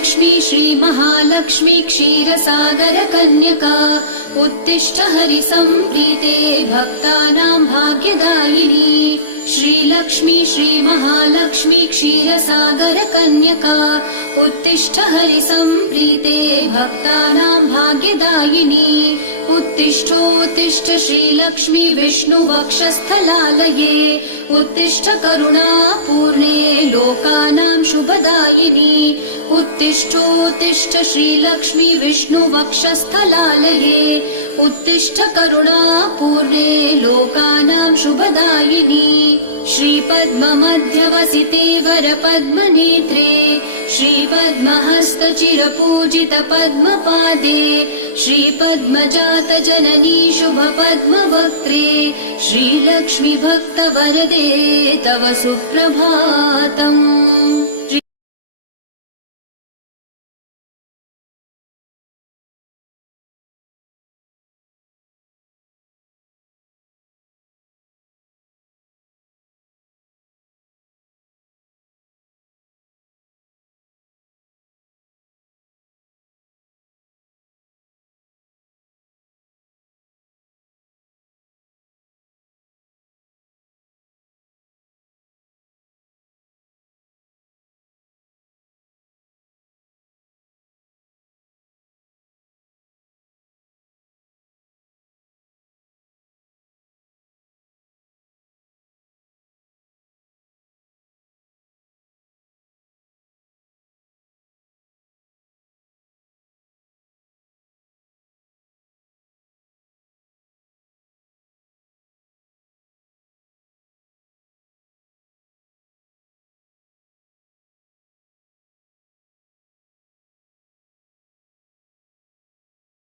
श्रीलक्ष्मी श्रीमहालक्ष्मी क्षीरसागरकन्यका उत्तिष्ठ हरिसम्प्रीते भक्तानां भाग्यदायिनी। श्रीलक्ष्मी श्रीमहालक्ष्मी क्षीरसागरकन्यका उत्तिष्ठ हरिसम्प्रीते भक्तानां भाग्यदायिनी। उत्तिष्ठोत्तिष्ठ श्रीलक्ष्मी विष्णुवक्षस्थलालये उत्तिष्ठ करुणापूर्णे लोकानां शुभदायिनी। उत्तिष्ठोत्तिष्ठ श्रीलक्ष्मी विष्णुवक्षस्थलालये उत्तिष्ठ करुणापूर्णे लोकानां शुभदायिनी। श्रीपद्ममध्यवसिते वरपद्मनेत्रे श्रीपद्महस्तचिरपूजित पद्मपादे श्रीपद्मजातजननी शुभपद्मवक्त्रे श्रीलक्ष्मी भक्तवरदे तव सुप्रभातम्।